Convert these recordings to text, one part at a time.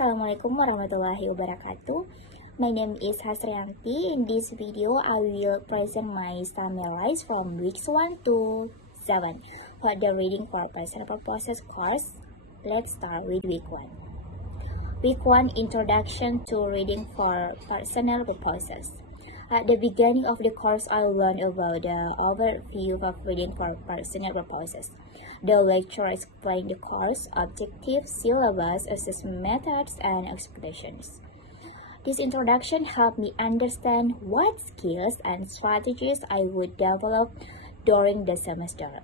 Assalamualaikum warahmatullahi wabarakatuh. My name is Hasrianti. In this video, I will present my summarize from weeks 1 to 7 for the reading for personal purposes course. Let's start with week 1. Week 1 Introduction to Reading for Personal Purposes. At the beginning of the course, I learned about the overview of reading for personal purposes. The lecturer explained the course, objectives, syllabus, assessment methods, and expectations. This introduction helped me understand what skills and strategies I would develop during the semester,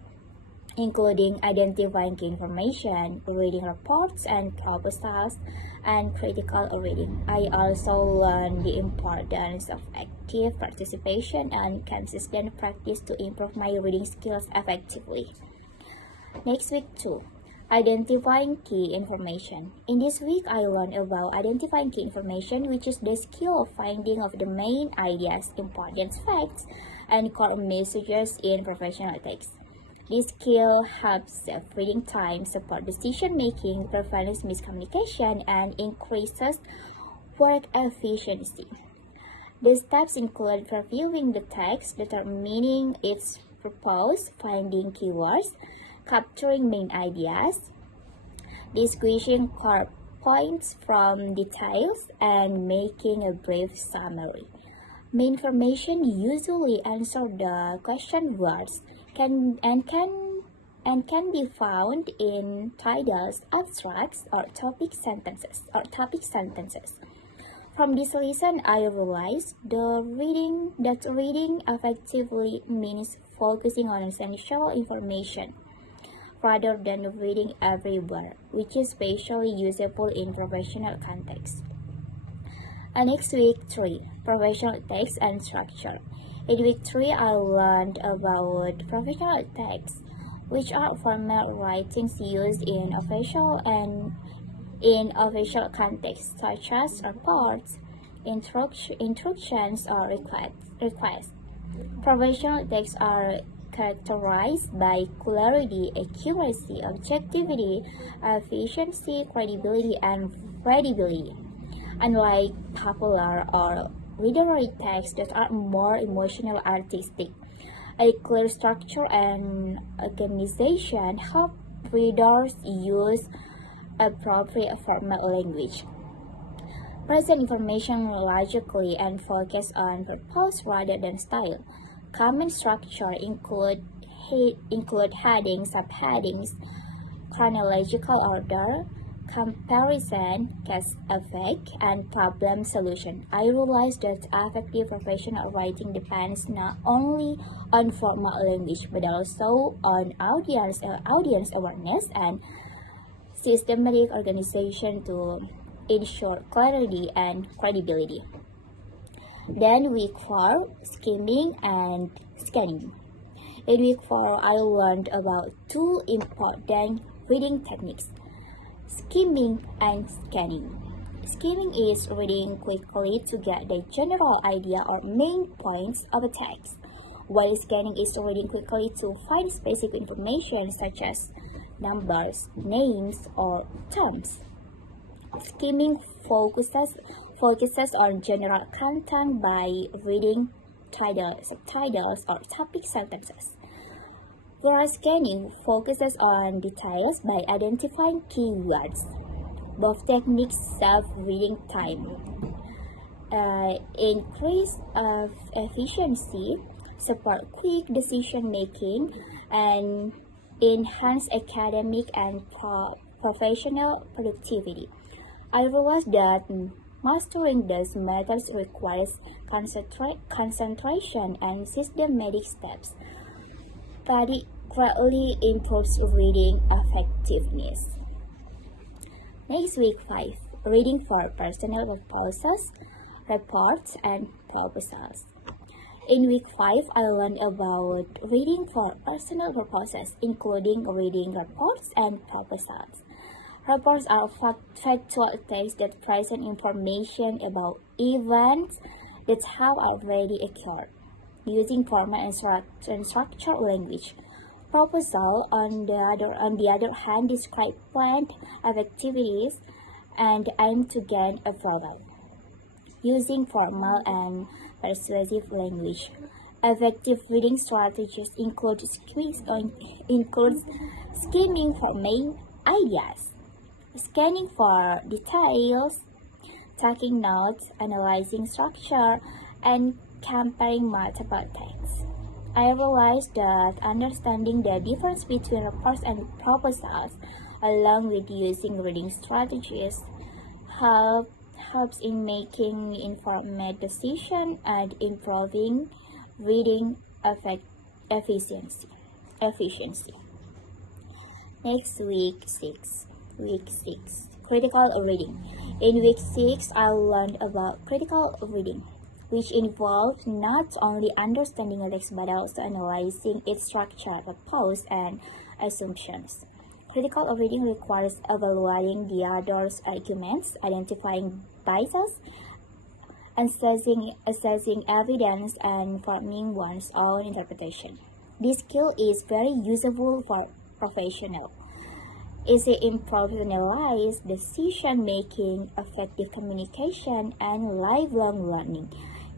including identifying key information, reading reports and proposals, and critical reading. I also learned the importance of active participation and consistent practice to improve my reading skills effectively. Next week 2. Identifying key information. In this week, I learned about identifying key information, which is the skill of finding of the main ideas, important facts, and core messages in professional texts. This skill helps save reading time, support decision-making, prevents miscommunication, and increases work efficiency. The steps include reviewing the text, determining its purpose, finding keywords, capturing main ideas, distinguishing core points from details, and making a brief summary. Main information usually answer the question words can be found in titles, abstracts, or topic sentences. From this lesson, I realized that reading effectively means focusing on essential information rather than reading everywhere, which is especially useful in professional context. Next week 3, professional text and structure. In week 3, I learned about professional texts, which are formal writings used in official contexts, such as reports, instructions, or requests. Professional texts are characterized by clarity, accuracy, objectivity, efficiency, credibility, and readability. Unlike popular or literary texts that are more emotional artistic, a clear structure and organization help readers use appropriate formal language, present information logically, and focus on purpose rather than style. Common structure include headings, subheadings, chronological order, comparison, cause effect, and problem solution. I realized that effective professional writing depends not only on formal language but also on audience awareness and systematic organization to ensure clarity and credibility. Then week 4, skimming and scanning. In week 4, I learned about 2 important reading techniques, skimming and scanning. Skimming is reading quickly to get the general idea or main points of a text, while scanning is reading quickly to find specific information such as numbers, names, or terms. Skimming focuses on general content by reading titles, subtitles, or topic sentences, whereas scanning focuses on details by identifying keywords. Both techniques save reading time, increase of efficiency, support quick decision making, and enhance academic and professional productivity. I realized that mastering these methods requires concentration and systematic steps, but it greatly improves reading effectiveness. Next week 5, reading for personal purposes, reports, and proposals. In week 5, I learned about reading for personal purposes, including reading reports and proposals. Reports are factual texts that present information about events that have already occurred, using formal and structured language. Proposal, on the other hand, describe planned activities and aim to gain approval. Using formal and persuasive language. Effective reading strategies include skimming for main ideas, scanning for details, taking notes, analyzing structure, and comparing multiple texts. I realized that understanding the difference between reports and proposals, along with using reading strategies, helps in making informed decisions and improving reading efficiency. Next, week 6. Critical reading. In week 6, I learned about critical reading, which involves not only understanding a text but also analyzing its structure, purpose, and assumptions. Critical reading requires evaluating the other's arguments, identifying biases, assessing evidence, and forming one's own interpretation. This skill is very useful for professionals. It improves analysis, decision-making, effective communication, and lifelong learning.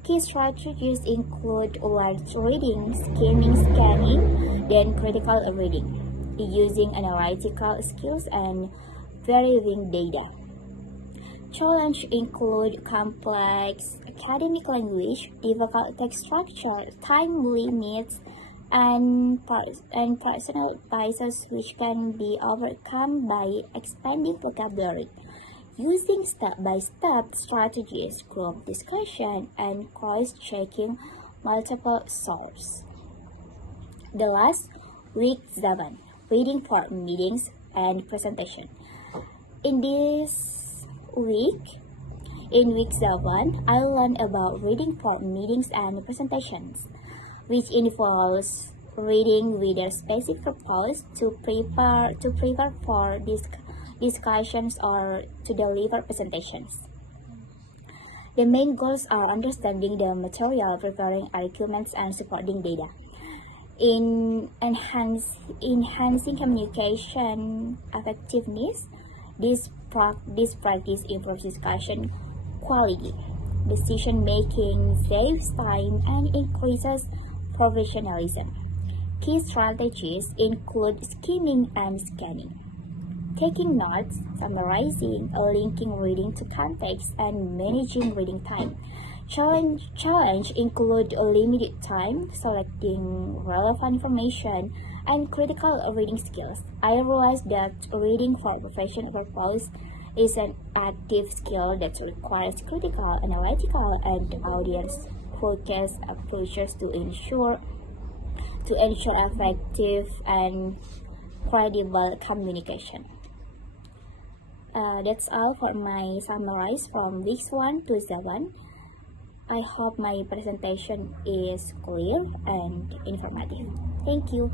Key strategies include large reading, skimming, scanning, then critical reading, using analytical skills, and varying data. Challenges include complex academic language, difficult text structure, time limits, and personal biases which can be overcome by expanding vocabulary. Using step-by-step strategies, group discussion, and cross-checking multiple sources. The last, week 7, reading for meetings and presentation. In week 7, I learned about reading for meetings and presentations, which involves reading with a specific purpose to prepare for discussions or to deliver presentations. The main goals are understanding the material, preparing arguments, and supporting data. In enhancing communication effectiveness, this practice improves discussion quality, decision making, saves time, and increases professionalism. Key strategies include skimming and scanning, taking notes, summarizing, linking reading to context, and managing reading time. Challenge include limited time, selecting relevant information, and critical reading skills. I realized that reading for professional purpose is an active skill that requires critical, analytical, and audience-focused approaches to ensure effective and credible communication. That's all for my summarize from weeks 1 to 7. I hope my presentation is clear and informative. Thank you.